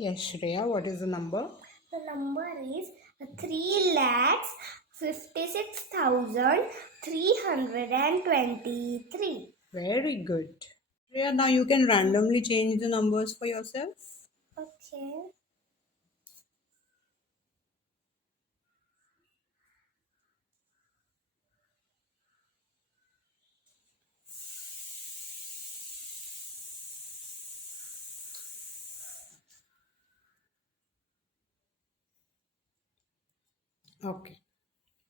Yes, Shreya, what is the number? The number is 3,56,323. Very good. Shreya, now you can randomly change the numbers for yourself. Okay. Okay.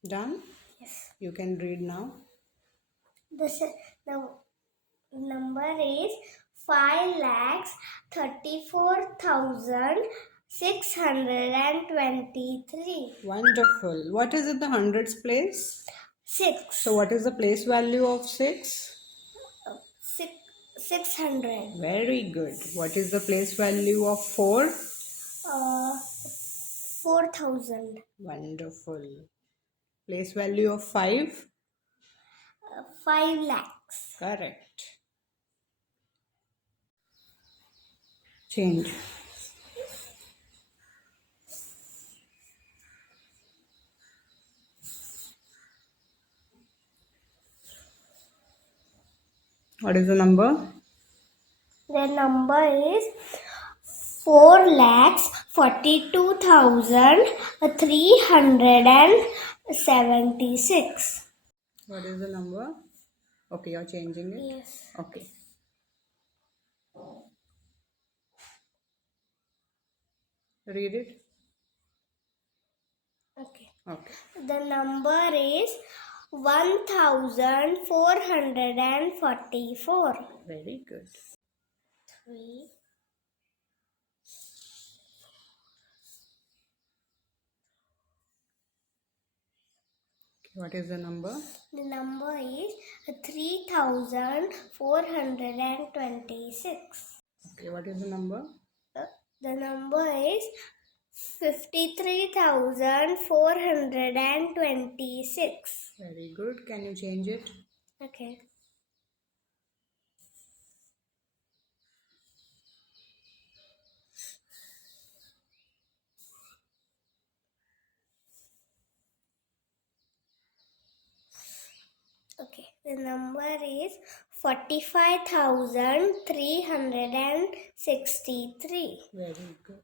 Done? Yes. You can read now. The number is 5,34,623. Wonderful. What is it, the hundreds place? 6. So what is the place value of 6? 600. Very good. What is the place value of 4? 4,000. Wonderful. Place value of 5? 5 lakhs. Correct. Change. What is the number? The number is 4,42,376. What is the number? Okay, you're changing it? Yes. Okay. Read it. Okay. Okay. The number is 1,444. Very good. 3. What is the number? The number is 3,426. Okay, what is the number? The number is 53,426. Very good. Can you change it? Okay. Okay. The number is 45,363. Very good.